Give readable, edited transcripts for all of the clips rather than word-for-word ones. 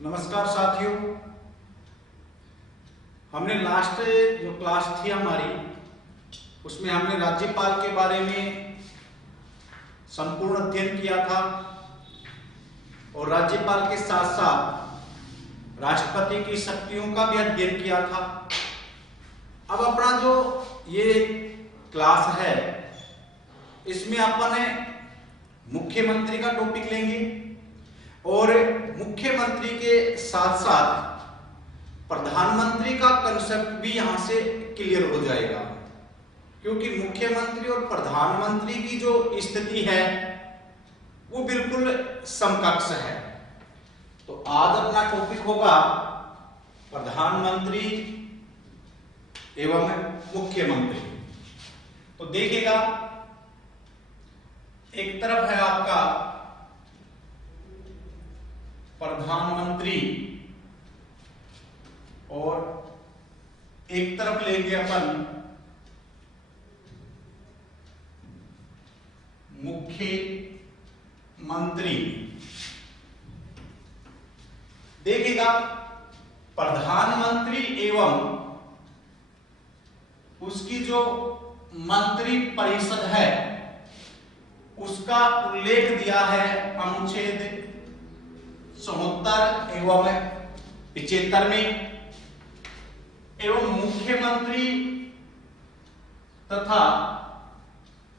नमस्कार साथियों, हमने लास्ट जो क्लास थी हमारी उसमें हमने राज्यपाल के बारे में संपूर्ण अध्ययन किया था और राज्यपाल के साथ साथ राष्ट्रपति की शक्तियों का भी अध्ययन किया था। अब अपना जो ये क्लास है इसमें अपन मुख्यमंत्री का टॉपिक लेंगे और मुख्यमंत्री के साथ साथ प्रधानमंत्री का कंसेप्ट भी यहां से क्लियर हो जाएगा, क्योंकि मुख्यमंत्री और प्रधानमंत्री की जो स्थिति है वो बिल्कुल समकक्ष है। तो आज अपना टॉपिक होगा प्रधानमंत्री एवं मुख्यमंत्री। तो देखिएगा, एक तरफ है आपका प्रधानमंत्री और एक तरफ लेंगे अपन मुख्यमंत्री। देखिएगा, प्रधानमंत्री एवं उसकी जो मंत्री परिषद है उसका उल्लेख दिया है अनुच्छेद 74 एवं 75 में, एवं मुख्यमंत्री तथा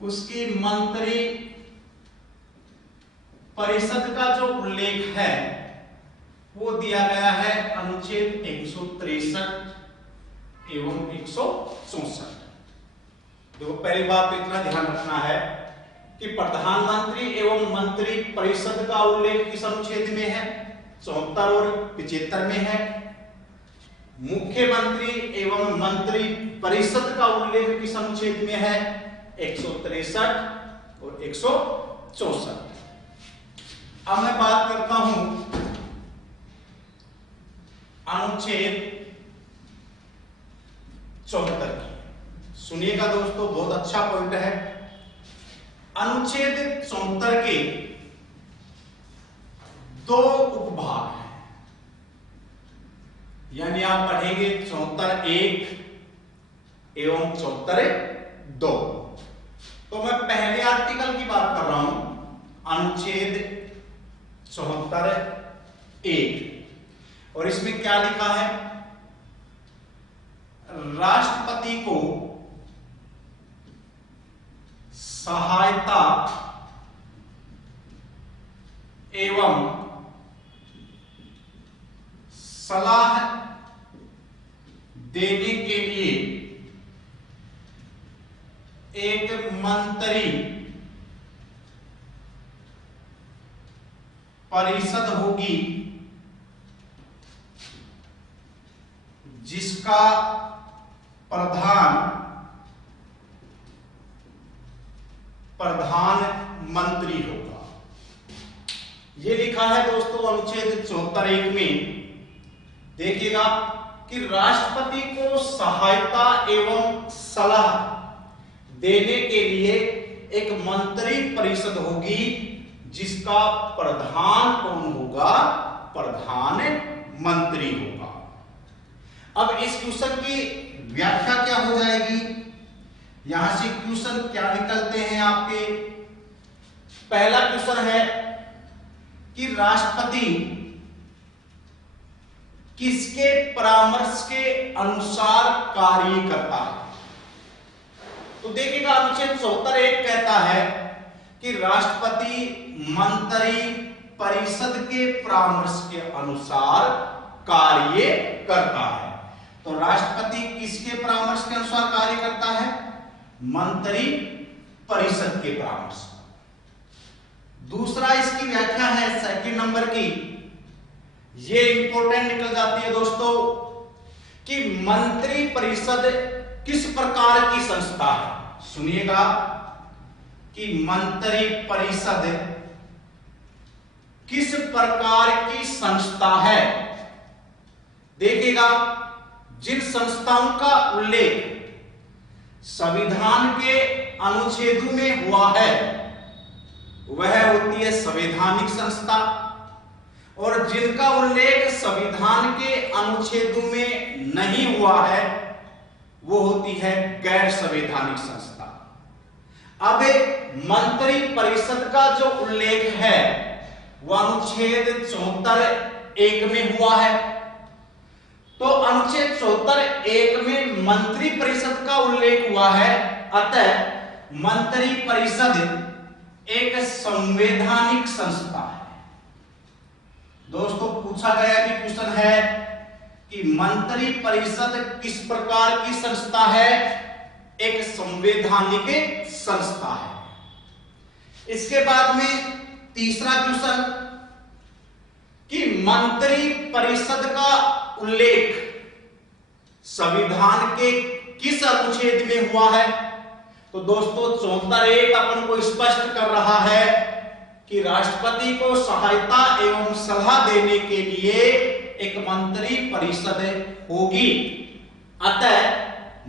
उसकी मंत्री परिषद का जो उल्लेख है वो दिया गया है अनुच्छेद 163 एवं 164। देखो, पहली बात तो इतना ध्यान रखना है कि प्रधानमंत्री एवं मंत्री परिषद का उल्लेख किस अनुच्छेद में है? 74 और 75 में है। मुख्यमंत्री एवं मंत्री परिषद का उल्लेख किस अनुच्छेद में है? 163 और 164। अब मैं बात करता हूं अनुच्छेद 74 की। सुनिएगा दोस्तों, बहुत अच्छा पॉइंट है। अनुच्छेद 74 के दो उपभाग हैं, यानी आप पढ़ेंगे 74(1) एवं 74(2). तो मैं पहले आर्टिकल की बात कर रहा हूं, अनुच्छेद 74(1), और इसमें क्या लिखा है? राष्ट्रपति को सहायता एवं सलाह देने के लिए एक मंत्री परिषद होगी जिसका प्रधानमंत्री होगा। ये लिखा है दोस्तों अनुच्छेद 74(1) में। देखिएगा कि राष्ट्रपति को सहायता एवं सलाह देने के लिए एक मंत्री परिषद होगी जिसका प्रधान कौन होगा? प्रधानमंत्री होगा। अब इस क्वेश्चन की व्याख्या क्या हो जाएगी? यहां से क्वेश्चन क्या निकलते हैं आपके? पहला क्वेश्चन है कि राष्ट्रपति किसके परामर्श के अनुसार कार्य करता है? तो देखिएगा, अनुच्छेद 74(1) कहता है कि राष्ट्रपति मंत्री परिषद के परामर्श के अनुसार कार्य करता है। तो राष्ट्रपति किसके परामर्श के अनुसार कार्य करता है? मंत्री परिषद के परामर्श। दूसरा इसकी व्याख्या है सेकंड नंबर की, ये इंपॉर्टेंट निकल जाती है दोस्तों, कि मंत्री परिषद किस प्रकार की संस्था है। सुनिएगा कि मंत्री परिषद किस प्रकार की संस्था है। देखिएगा, जिन संस्थाओं का उल्लेख संविधान के अनुच्छेदों में हुआ है वह होती है संवैधानिक संस्था, और जिनका उल्लेख संविधान के अनुच्छेदों में नहीं हुआ है वो होती है गैर संवैधानिक संस्था। अब मंत्री परिषद का जो उल्लेख है वो अनुच्छेद 74(1) में हुआ है। तो अनुच्छेद 74(1) में मंत्री परिषद का उल्लेख हुआ है, अतः मंत्री परिषद एक संवैधानिक संस्था है। दोस्तों पूछा गया कि क्वेश्चन है कि मंत्री परिषद किस प्रकार की संस्था है? एक संवैधानिक संस्था है। इसके बाद में तीसरा क्वेश्चन कि मंत्री परिषद का उल्लेख संविधान के किस अनुच्छेद में हुआ है? तो दोस्तों 74(1) अपन को स्पष्ट कर रहा है कि राष्ट्रपति को सहायता एवं सलाह देने के लिए एक मंत्री परिषद होगी। अतः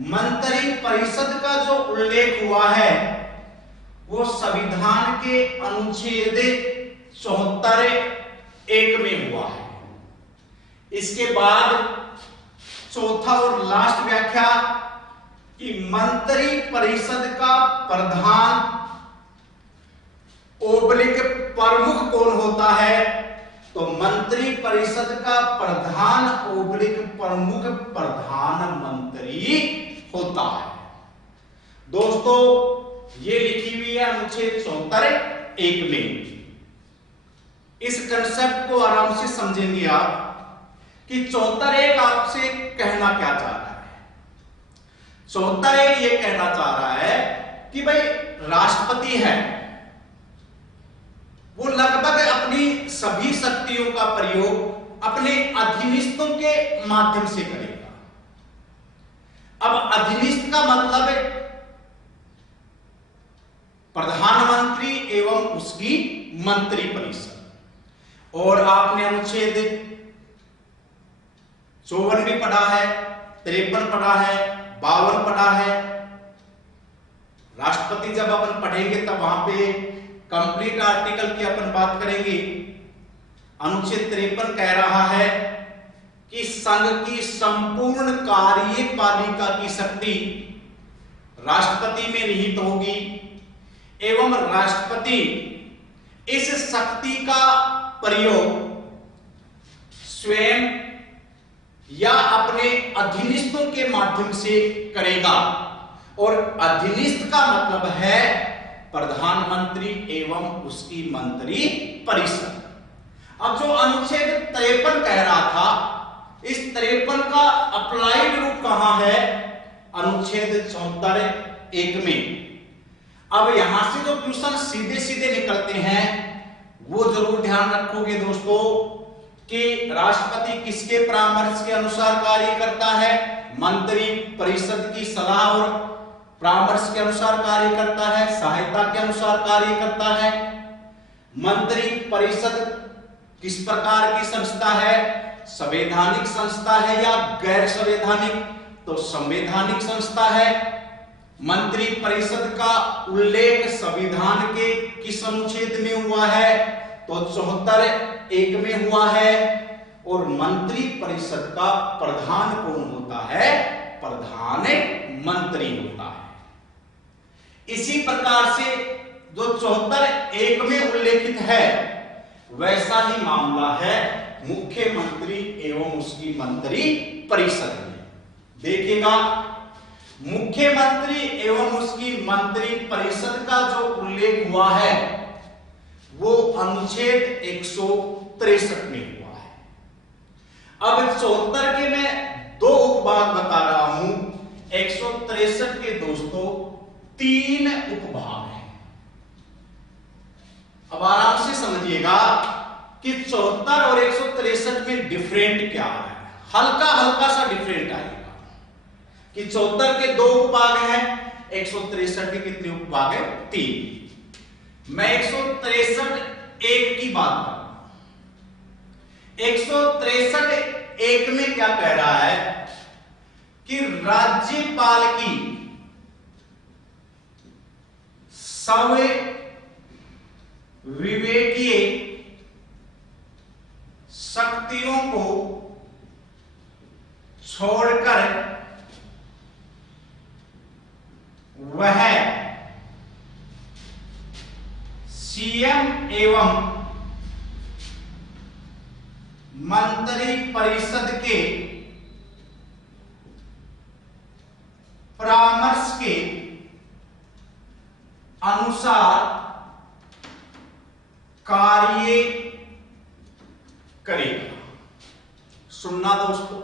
मंत्री परिषद का जो उल्लेख हुआ है वो संविधान के अनुच्छेद 74(1) में हुआ है। इसके बाद चौथा और लास्ट व्याख्या कि मंत्री परिषद का प्रधान ओब्लिक प्रमुख कौन होता है? तो मंत्री परिषद का प्रधान ओब्लिक प्रमुख प्रधानमंत्री होता है। दोस्तों ये लिखी हुई है अनुच्छेद 74(1) में। इस कंसेप्ट को आराम से समझेंगे आप कि 74(1) आपसे कहना क्या चाह रहा है। 74(1) ये कहना चाह रहा है कि भाई राष्ट्रपति है वो लगभग अपनी सभी शक्तियों का प्रयोग अपने अधीनस्थों के माध्यम से करेगा। अब अधीनस्थ का मतलब है प्रधानमंत्री एवं उसकी मंत्री परिषद। और आपने अनुच्छेद 54 भी पढ़ा है, 53 पढ़ा है, 52 पढ़ा है। राष्ट्रपति जब अपन पढ़ेंगे तब वहां पे कंप्लीट आर्टिकल की अपन बात करेंगे। अनुच्छेद 53 कह रहा है कि संघ की संपूर्ण कार्यपालिका की शक्ति राष्ट्रपति में निहित होगी एवं राष्ट्रपति इस शक्ति का प्रयोग स्वयं या अपने अधीनस्थों के माध्यम से करेगा। और अधीनस्थ का मतलब है प्रधानमंत्री एवं उसकी मंत्री परिषद। अब जो अनुच्छेद 53 कह रहा था, इस 53 का अप्लाइड रूप कहां है? अनुच्छेद 74(1) में। अब यहां से जो क्वेश्चन सीधे सीधे निकलते हैं वो जरूर ध्यान रखोगे दोस्तों कि राष्ट्रपति किसके परामर्श के अनुसार कार्य करता है? मंत्री परिषद की सलाह और परामर्श के अनुसार कार्य करता है, सहायता के अनुसार कार्य करता है। मंत्री परिषद किस प्रकार की संस्था है? संवैधानिक संस्था है या गैर संवैधानिक? तो संवैधानिक संस्था है। मंत्री परिषद का उल्लेख संविधान के किस अनुच्छेद में हुआ है? तो 74(1) में हुआ है। और मंत्री परिषद का प्रधान कौन होता है? प्रधानमंत्री होता है। इसी प्रकार से जो 74(1) में उल्लेखित है वैसा ही मामला है मुख्यमंत्री एवं उसकी मंत्री परिषद में। देखिएगा मुख्यमंत्री एवं उसकी मंत्री परिषद का जो उल्लेख हुआ है वो अनुच्छेद 163 में हुआ है। अब 74 के मैं दो उपभाग बता रहा हूं। 163 के दोस्तों 3 उपभाग हैं। अब आराम से समझिएगा कि 74 और 163 में डिफरेंट क्या है। हल्का हल्का सा डिफरेंट आएगा कि 74 के 2 उपभाग हैं, 163 के कितने उपभाग है? 3। मैं 163(1) की बात कर रहा हूं। 163(1) में क्या कह रहा है कि राज्यपाल की विवेकीय शक्तियों को छोड़कर वह सीएम एवं मंत्री परिषद के परामर्श के अनुसार कार्य करेगा। सुनना दोस्तों,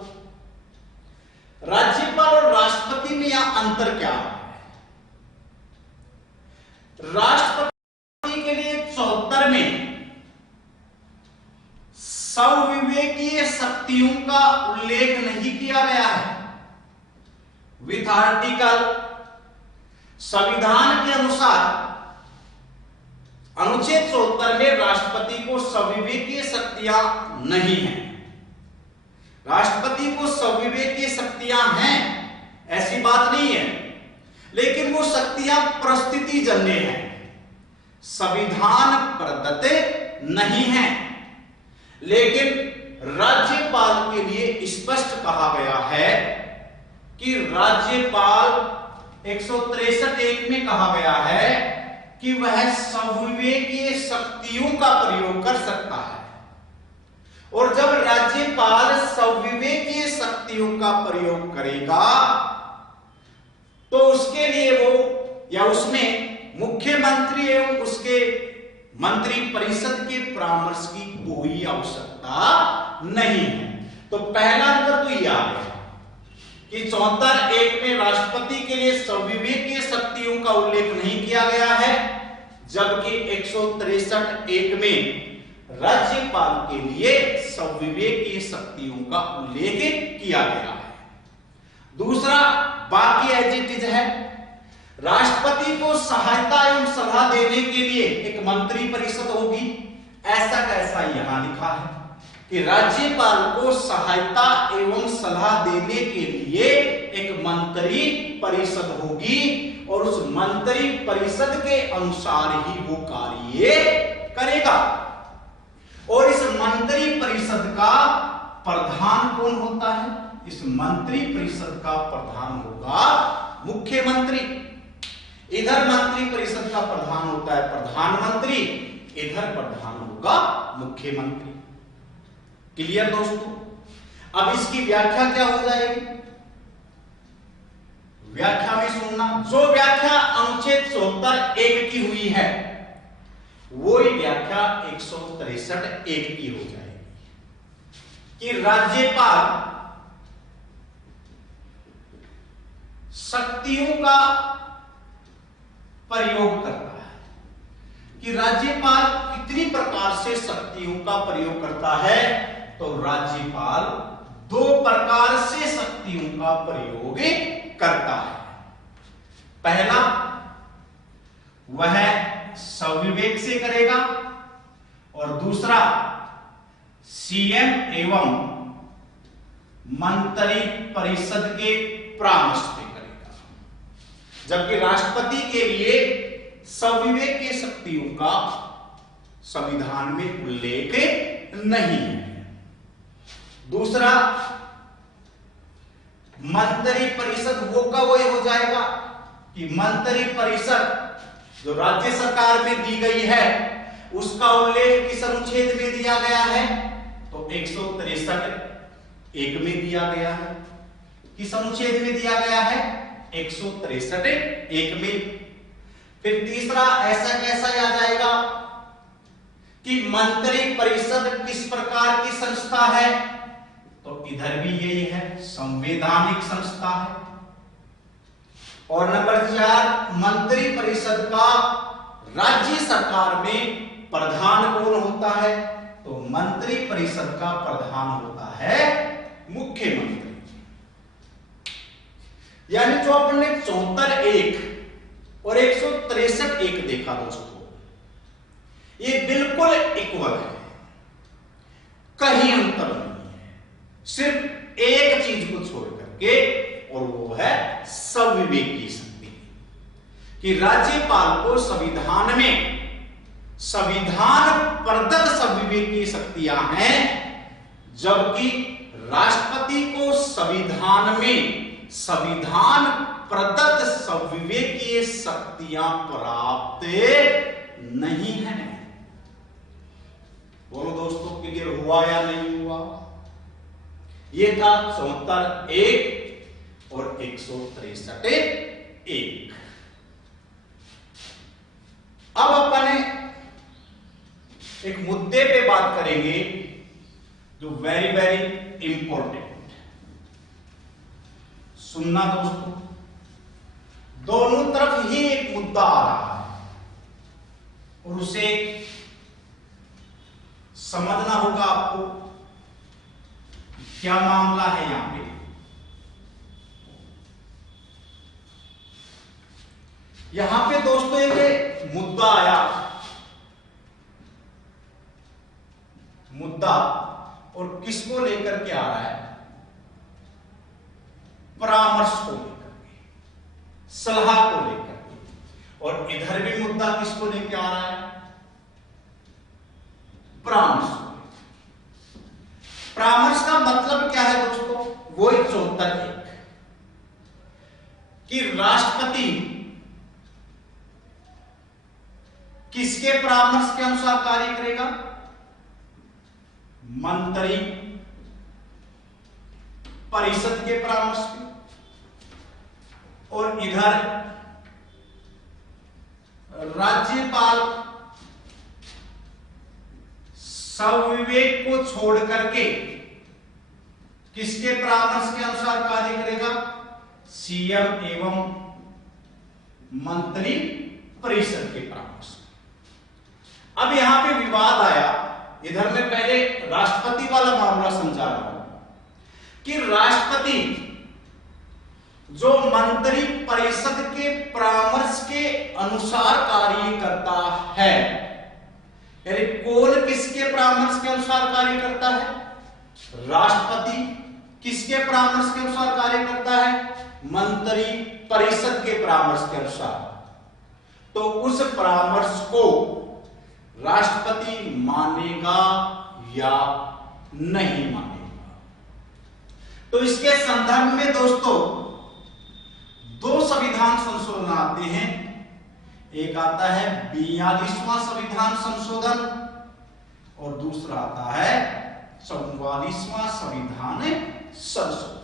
राज्यपाल और राष्ट्रपति में यह अंतर क्या है? राष्ट्रपति के लिए 74 में स्वविवेकीय शक्तियों का उल्लेख नहीं किया गया है। विथ आर्टिकल संविधान के अनुसार अनुच्छेद 74 में राष्ट्रपति को स्वविवेकीय शक्तियां नहीं हैं। राष्ट्रपति को स्वविवेकीय शक्तियां हैं ऐसी बात नहीं है, लेकिन वो शक्तियां परिस्थिति जन्य हैं, संविधान प्रदत्त नहीं हैं। लेकिन राज्यपाल के लिए स्पष्ट कहा गया है कि राज्यपाल 163(1) में कहा गया है कि वह स्वविवेकीय शक्तियों का प्रयोग कर सकता है। और जब राज्यपाल स्वविवेकीय शक्तियों का प्रयोग करेगा तो उसके लिए वो या उसमें मुख्यमंत्री एवं उसके मंत्री परिषद के परामर्श की कोई आवश्यकता नहीं है। तो पहला अंतर तो यह है कि 74(1) में राष्ट्रपति के लिए स्वविवेकीय शक्तियों का उल्लेख नहीं किया गया है, जबकि 163(1) में राज्यपाल के लिए स्वविवेकीय शक्तियों का उल्लेख किया गया है। दूसरा, बाकी एज इट इज है। राष्ट्रपति को सहायता एवं सलाह देने के लिए एक मंत्री परिषद होगी, ऐसा कैसा यहां लिखा है कि राज्यपाल को सहायता एवं सलाह देने के लिए एक मंत्री परिषद होगी और उस मंत्री परिषद के अनुसार ही वो कार्य करेगा। और इस मंत्री परिषद का प्रधान कौन होता है? इस मंत्री परिषद का प्रधान होगा मुख्यमंत्री। इधर मंत्री परिषद का प्रधान होता है प्रधानमंत्री, इधर प्रधान होगा मुख्यमंत्री। क्लियर दोस्तों? अब इसकी व्याख्या क्या हो जाएगी? व्याख्या में सुनना, जो व्याख्या अनुच्छेद 74(1) की हुई है वो व्याख्या 163(1) की हो जाएगी कि राज्यपाल शक्तियों का प्रयोग करता है। कि राज्यपाल कितनी प्रकार से शक्तियों का प्रयोग करता है, तो राज्यपाल 2 प्रकार से शक्तियों का प्रयोग करता है। पहला, वह स्वविवेक से करेगा और दूसरा सीएम एवं मंत्री परिषद के परामर्श से करेगा। जबकि राष्ट्रपति के लिए स्वविवेक की शक्तियों का संविधान में उल्लेख नहीं है। दूसरा, मंत्री परिषद वो का वही हो जाएगा कि मंत्री परिषद जो राज्य सरकार में दी गई है उसका उल्लेख किस अनुच्छेद में दिया गया है, तो 163(1) में दिया गया है। किस अनुच्छेद में दिया गया है? 163(1) में। फिर तीसरा, ऐसा कैसा आ जाएगा कि मंत्री परिषद किस प्रकार की संस्था है, तो इधर भी यही है, संवैधानिक संस्था है। और नंबर 4, मंत्री परिषद का राज्य सरकार में प्रधान कौन होता है, तो मंत्री परिषद का प्रधान होता है मुख्यमंत्री। यानी जो आपने 74(1) और 163(1) देखा दोस्तों, ये बिल्कुल इक्वल है, कहीं अंतर नहीं है, सिर्फ एक चीज को छोड़ करके, और वो है स्वविवेकी शक्ति। कि राज्यपाल को संविधान में संविधान प्रदत्त स्वविवेकी शक्तियां हैं, जबकि राष्ट्रपति को संविधान में संविधान प्रदत्त संविवेकीय शक्तियां प्राप्त नहीं है। बोलो दोस्तों, क्लियर हुआ या नहीं हुआ? यह था 74(1) और 163(1). अब अपन एक मुद्दे पे बात करेंगे जो वेरी वेरी इंपॉर्टेंट। सुनना दोस्तों, दोनों तरफ ही एक मुद्दा आ रहा है और उसे समझना होगा आपको क्या मामला है। यहां पे दोस्तों एक मुद्दा आया, मुद्दा और किसको लेकर के आ रहा है? परामर्श को लेकर के, सलाह को लेकर के। और इधर भी मुद्दा किसको लेकर आ रहा है? परामर्श को। परामर्श का मतलब क्या है दोस्तों? वो 74(1) कि राष्ट्रपति किसके परामर्श के अनुसार कार्य करेगा? मंत्री परिषद के परामर्श पे। और इधर राज्यपाल स्वविवेक को छोड़ करके किसके परामर्श के अनुसार कार्य करेगा? सीएम एवं मंत्री परिषद के परामर्श। अब यहां पे विवाद आया। इधर मैं पहले राष्ट्रपति वाला मामला समझा रहा हूं कि राष्ट्रपति जो मंत्री परिषद के परामर्श के अनुसार कार्य करता है, यानी कौन किसके परामर्श के अनुसार कार्य करता है? राष्ट्रपति किसके परामर्श के अनुसार कार्य करता है? मंत्री परिषद के परामर्श के अनुसार। तो उस परामर्श को राष्ट्रपति मानेगा या नहीं मानेगा? तो इसके संदर्भ में दोस्तों दो संविधान संशोधन आते हैं। एक आता है 42वां संविधान संशोधन और दूसरा आता है 44वां संविधान संशोधन।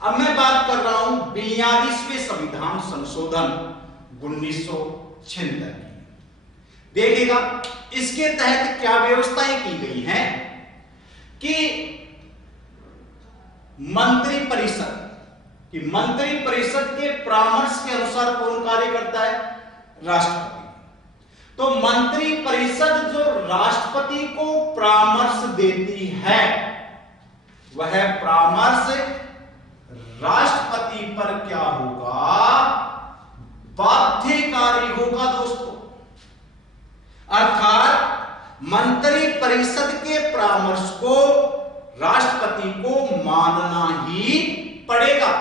अब मैं बात कर रहा हूं 42वें संविधान संशोधन 1976 की। देखिएगा इसके तहत क्या व्यवस्थाएं की गई हैं कि मंत्री परिषद के परामर्श के अनुसार कौन कार्य करता है? राष्ट्रपति। तो मंत्री परिषद जो राष्ट्रपति को परामर्श देती है वह परामर्श राष्ट्रपति पर क्या होगा? बाध्यकारी होगा दोस्तों। अर्थात मंत्री परिषद के परामर्श को राष्ट्रपति को मानना ही पड़ेगा।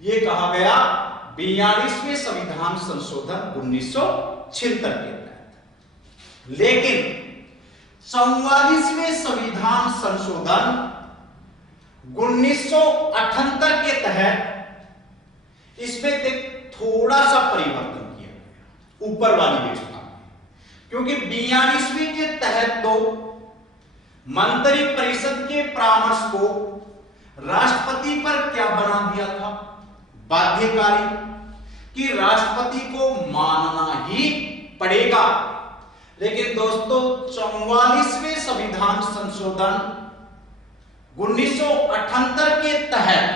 यह कहा गया 42वें संविधान संशोधन 1976 के तहत। लेकिन 44वें संविधान संशोधन 1978 के तहत इसमें थोड़ा सा परिवर्तन किया गया ऊपर वाली व्यवस्था में, क्योंकि 42वें के तहत तो मंत्री परिषद के परामर्श को राष्ट्रपति पर क्या बना दिया था? बाध्यकारी, कि राष्ट्रपति को मानना ही पड़ेगा। लेकिन दोस्तों 44वें संविधान संशोधन 1978 के तहत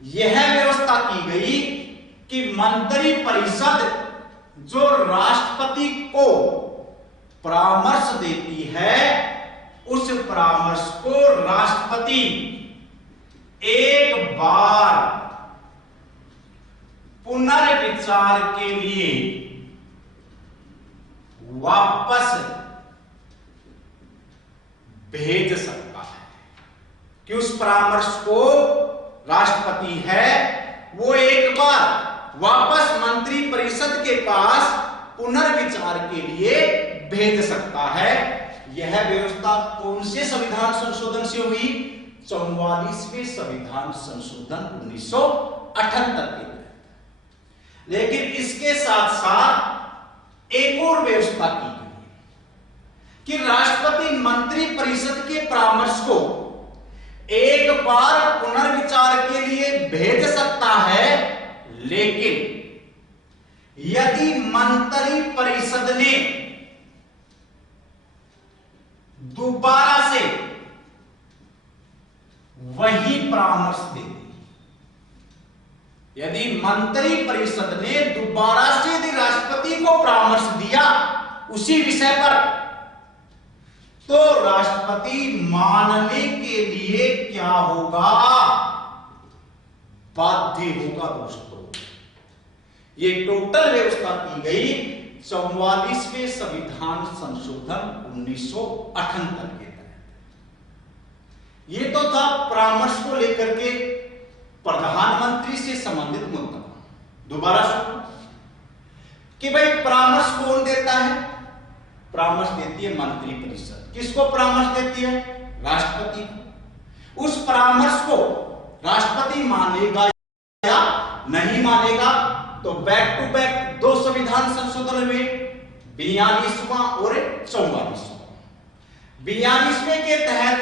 यह व्यवस्था की गई कि मंत्री परिषद जो राष्ट्रपति को परामर्श देती है उस परामर्श को राष्ट्रपति एक बार पुनर्विचार के लिए वापस भेज सकता है कि उस परामर्श को राष्ट्रपति है वो एक बार वापस मंत्री परिषद के पास पुनर्विचार के लिए भेज सकता है। यह व्यवस्था कौन से संविधान संशोधन से हुई? 44वें संविधान संशोधन 1978 के तहत। लेकिन इसके साथ साथ एक और व्यवस्था की गई कि राष्ट्रपति मंत्री परिषद के परामर्श को एक बार पुनर्विचार के लिए भेज सकता है, लेकिन यदि मंत्री परिषद ने दोबारा से वही परामर्श दे दी, यदि मंत्री परिषद ने दोबारा से यदि राष्ट्रपति को परामर्श दिया उसी विषय पर, तो राष्ट्रपति मानने के लिए क्या होगा? बाध्य होगा। दोस्तों, ये टोटल व्यवस्था की गई 44वें संविधान संशोधन 1978 के तहत। ये तो था परामर्श को लेकर के प्रधानमंत्री से संबंधित मुद्दा। दोबारा सुनो कि भाई परामर्श कौन देता है? परामर्श देती है मंत्री परिषद। किसको परामर्श देती है? राष्ट्रपति को। उस परामर्श को राष्ट्रपति मानेगा या नहीं मानेगा, तो बैक टू बैक दो संविधान संशोधन में 42वां और 44वां। 42वें के तहत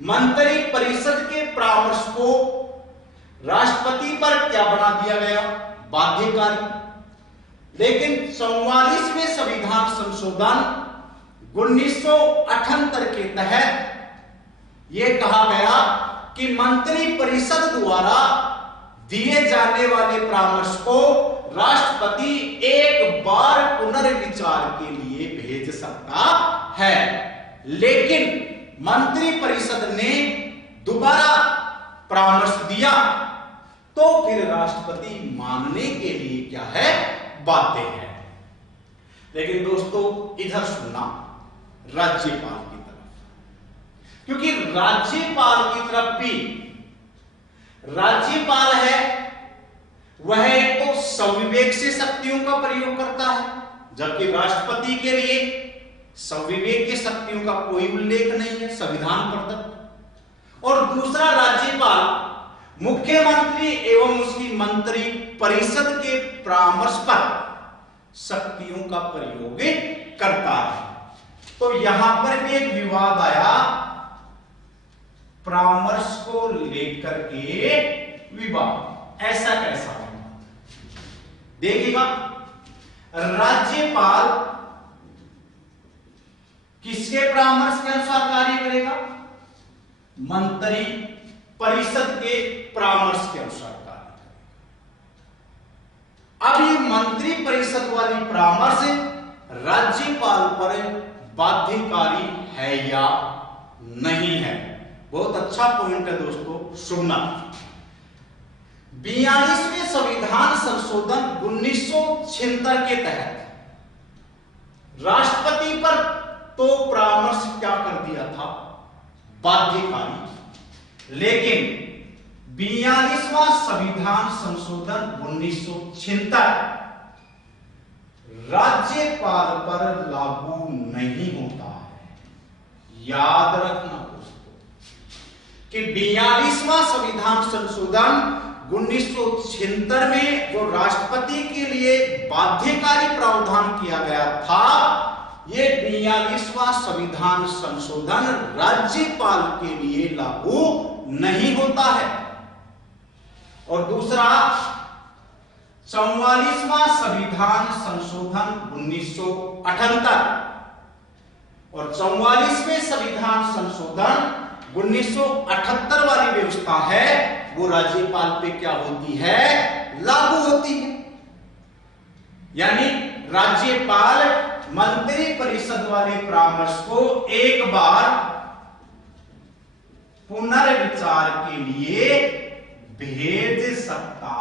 मंत्री परिषद के परामर्श को राष्ट्रपति पर क्या बना दिया गया? बाध्यकारी। लेकिन 44वें संविधान संशोधन 1978 के तहत यह कहा गया कि मंत्री परिषद द्वारा दिए जाने वाले परामर्श को राष्ट्रपति एक बार पुनर्विचार के लिए भेज सकता है, लेकिन मंत्री परिषद ने दोबारा परामर्श दिया तो फिर राष्ट्रपति मानने के लिए क्या है? बाध्य है। लेकिन दोस्तों इधर सुनना राज्यपाल की तरफ, क्योंकि राज्यपाल की तरफ भी राज्यपाल है वह एक तो संविवेक से शक्तियों का प्रयोग करता है, जबकि राष्ट्रपति के लिए संविवेक की शक्तियों का कोई उल्लेख नहीं है संविधान प्रदत्त। और दूसरा, राज्यपाल मुख्यमंत्री एवं उसकी मंत्री परिषद के परामर्श पर शक्तियों का प्रयोग करता है। तो यहां पर भी एक विवाद आया परामर्श को लेकर के विवाद। ऐसा कैसा होगा? देखिएगा, राज्यपाल किसके परामर्श के अनुसार कार्य करेगा? मंत्री परिषद के परामर्श के अनुसार कार्य करेगा। अब ये मंत्री परिषद वाली परामर्श राज्यपाल पर बाध्यकारी है या नहीं है? बहुत अच्छा पॉइंट है दोस्तों, सुनना। 42वें संविधान संशोधन 1976 के तहत राष्ट्रपति पर तो परामर्श क्या कर दिया था? बाध्यकारी। लेकिन 42वां संविधान संशोधन 1976 राज्यपाल पर लागू नहीं होता है। याद रखना दोस्तों कि 42वां संविधान संशोधन 1976 में जो राष्ट्रपति के लिए बाध्यकारी प्रावधान किया गया था, ये 42वां संविधान संशोधन राज्यपाल के लिए लागू नहीं होता है। और दूसरा, 44वां संविधान संशोधन 1978 और 44वें संविधान संशोधन 1978 वाली व्यवस्था है, वो राज्यपाल पे क्या होती है? लागू होती है। यानी राज्यपाल मंत्री परिषद वाले परामर्श को एक बार पुनर्विचार के लिए भेज सकता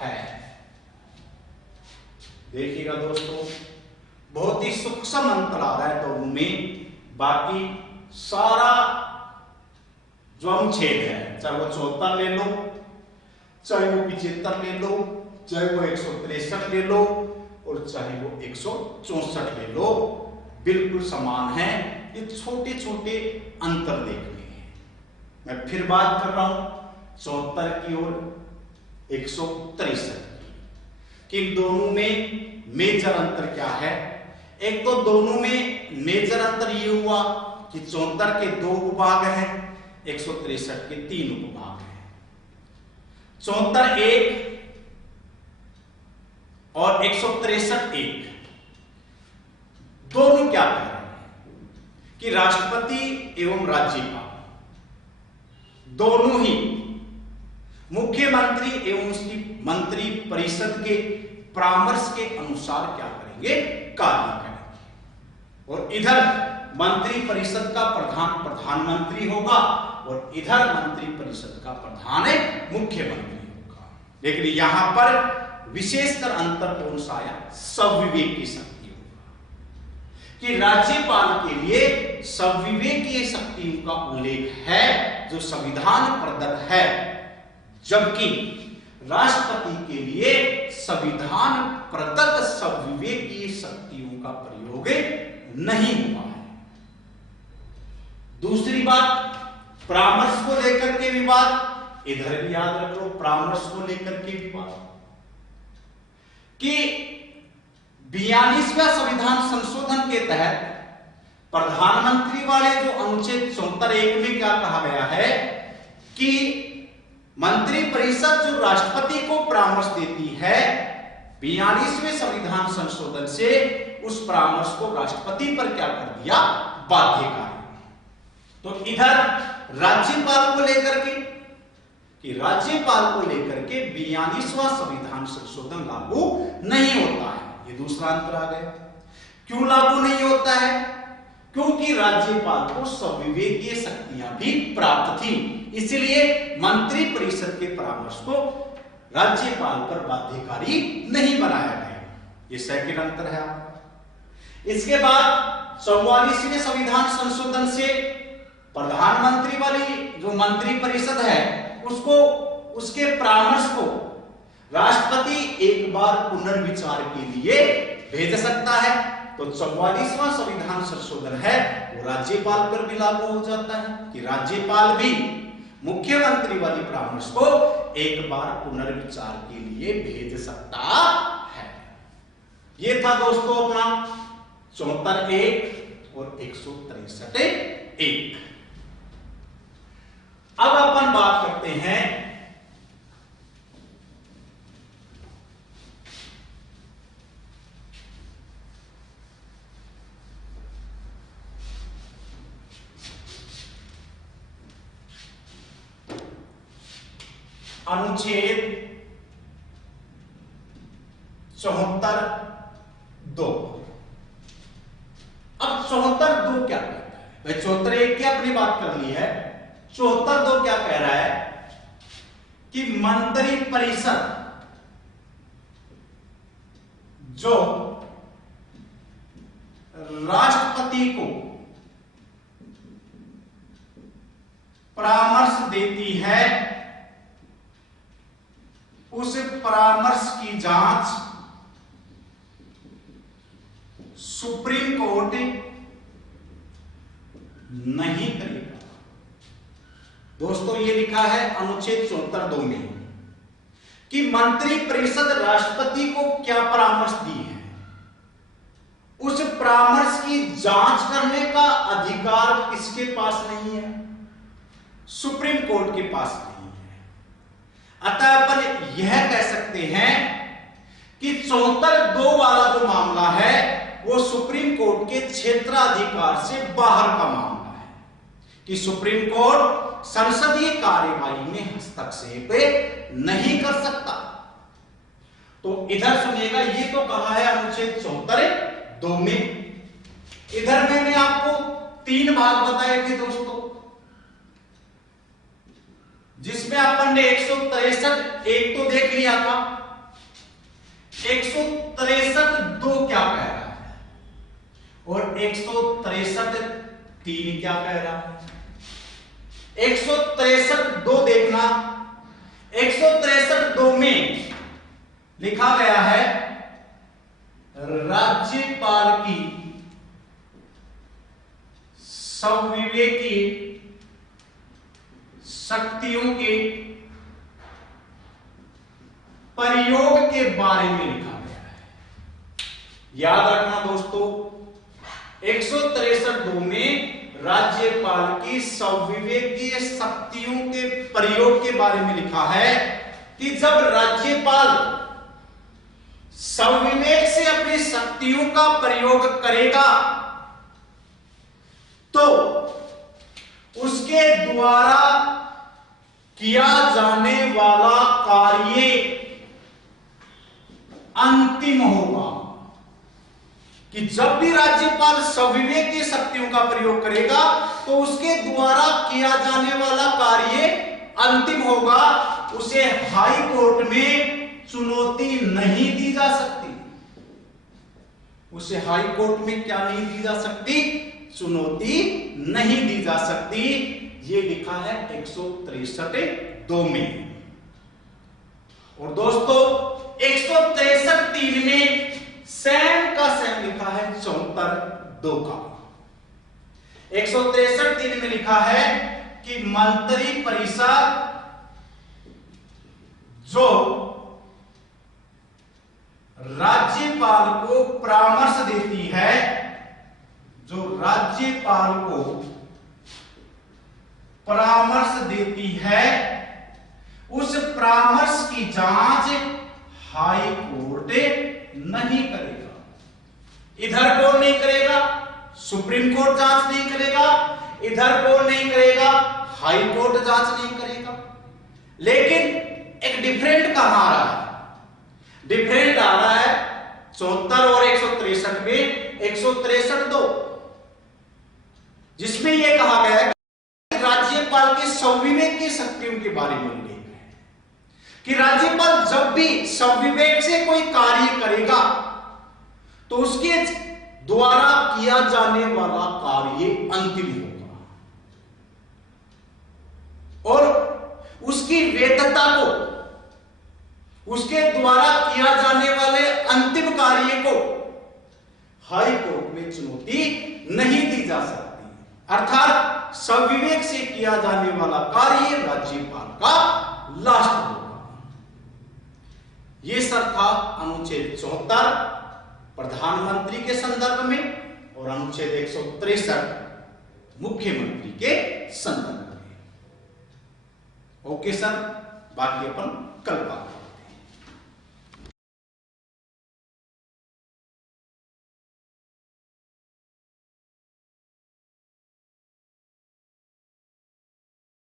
है। देखिएगा दोस्तों, बहुत ही सूक्ष्म अंतर आ रहा है दोनों में। बाकी सारा जो अनुच्छेद है, चाहे वो 74 ले लो, चाहे वो 75 ले लो, चाहे वो 163 ले लो और चाहे वो 164 ले लो, बिल्कुल समान है। ये छोटे छोटे अंतर देखने हैं। मैं फिर बात कर रहा हूं 74 की और 163 कि दोनों में मेजर अंतर क्या है। एक तो दोनों में मेजर अंतर ये हुआ कि 74 के 2 उपभाग हैं, 163 के 3 उपभाग हैं। 74 1 और 163 1 दोनों क्या कह रहे हैं कि राष्ट्रपति एवं राज्यपाल दोनों ही मुख्यमंत्री एवं उसकी मंत्री परिषद के परामर्श के अनुसार क्या करेंगे, कार्य करेंगे। और इधर मंत्री परिषद का प्रधान प्रधानमंत्री होगा और इधर मंत्री परिषद का प्रधान मुख्यमंत्री होगा। लेकिन यहां पर विशेषकर अंतर कौन सा आया, संविवेकी शक्ति होगा कि राज्यपाल के लिए संविवेकीय शक्तियों का उल्लेख है जो संविधान प्रदत्त है, जबकि राष्ट्रपति के लिए संविधान प्रदत्त संविवेकीय शक्तियों का प्रयोग नहीं हुआ है। दूसरी बात, परामर्श को लेकर के विवाद, इधर भी याद रख लो परामर्श को लेकर के विवाद कि 42वां संविधान संशोधन के तहत प्रधानमंत्री वाले जो अनुच्छेद 74(1) में क्या कहा गया है कि मंत्री परिषद जो राष्ट्रपति को परामर्श देती है, 42वें संविधान संशोधन से उस परामर्श को राष्ट्रपति पर क्या कर दिया, बाध्यकारी। तो इधर राज्यपाल को लेकर के कि राज्यपाल को लेकर के 42वां संविधान संशोधन लागू नहीं होता है, ये दूसरा अंतर आ गया। क्यों लागू नहीं होता है, क्योंकि राज्यपाल को संविवेकीय शक्तियां भी प्राप्त थी, इसलिए मंत्री परिषद के परामर्श को राज्यपाल पर बाध्यकारी नहीं बनाया गया। ये सेकंड अंतर है आपका। इसके बाद 44वें संविधान संशोधन से प्रधानमंत्री वाली जो मंत्री परिषद है उसको उसके परामर्श को राष्ट्रपति एक बार पुनर्विचार के लिए भेज सकता है। तो 44वां संविधान संशोधन है वो राज्यपाल पर भी लागू हो जाता है कि राज्यपाल भी मुख्यमंत्री वाली परामर्श को एक बार पुनर्विचार के लिए भेज सकता है। ये था दोस्तों अपना 74(1) और 163(1). अब अपन बात करते हैं अनुच्छेद 74(2). अब 74(2) क्या कहता है भाई, 74(1) की अपनी बात कर ली है, 74(2) क्या कह रहा है कि मंत्री परिषद जो राष्ट्रपति को परामर्श देती है उस परामर्श की जांच सुप्रीम कोर्ट नहीं करेगा। दोस्तों ये लिखा है अनुच्छेद 74(2) में कि मंत्री परिषद राष्ट्रपति को क्या परामर्श दी है, उस परामर्श की जांच करने का अधिकार किसके पास नहीं है, सुप्रीम कोर्ट के पास नहीं है। अतः अपन यह कह सकते हैं कि 74(2) वाला जो मामला है वो सुप्रीम कोर्ट के क्षेत्राधिकार से बाहर का मामला है कि सुप्रीम कोर्ट संसदीय कार्यवाही में हस्तक्षेप नहीं कर सकता। तो इधर सुनिएगा, ये तो कहा है अनुच्छेद 74(2) में। इधर मैंने आपको 3 भाग बताए थे दोस्तों, जिसमें अपन ने 163(1) तो देख लिया था, 163(2) क्या कह रहा है और 163(3) क्या कह रहा है। 163(2) देखना, 163(2) में लिखा गया है राज्यपाल की स्वविवेकी शक्तियों के प्रयोग के बारे में लिखा गया है। याद रखना दोस्तों, 163(2) में राज्यपाल की स्वविवेकीय शक्तियों के प्रयोग के बारे में लिखा है कि जब राज्यपाल स्वविवेक से अपनी शक्तियों का प्रयोग करेगा तो उसके द्वारा किया जाने वाला कार्य अंतिम होगा। कि जब भी राज्यपाल स्वविवेक की शक्तियों का प्रयोग करेगा तो उसके द्वारा किया जाने वाला कार्य अंतिम होगा, उसे हाई कोर्ट में चुनौती नहीं दी जा सकती। उसे हाई कोर्ट में क्या नहीं दी जा सकती? चुनौती नहीं दी जा सकती। ये लिखा है 163(2) में। और दोस्तों 163(3) में सेम का सेम लिखा है 74(2) का। 163(3) में लिखा है कि मंत्री परिषद जो राज्यपाल को परामर्श देती है, जो राज्यपाल को परामर्श देती है, उस परामर्श की जांच हाई कोर्ट नहीं करेगा। इधर कोर्ट नहीं करेगा, सुप्रीम कोर्ट जांच नहीं करेगा, इधर कोर्ट नहीं करेगा, हाई कोर्ट जांच नहीं करेगा। लेकिन एक डिफरेंट कहां आ रहा है? डिफरेंट आ रहा है 74 और 163 में 163(2), जिसमें यह कहा गया है कि राज्यपाल के स्वविवेक की शक्तियों के बारे में उल्लेख है कि राज्यपाल जब भी स्वविवेक से कोई कार्य करेगा तो उसके द्वारा किया जाने वाला कार्य अंतिम होगा और उसकी वैधता को, उसके द्वारा किया जाने वाले अंतिम कार्य को हाई कोर्ट में चुनौती नहीं दी जा सकती। अर्थात स्वविवेक से किया जाने वाला कार्य राज्यपाल का लास्ट होगा। यह सब था अनुच्छेद 74 प्रधानमंत्री के संदर्भ में और अनुच्छेद 163 मुख्यमंत्री के संदर्भ में। ओके सर, बाकी अपन कल बात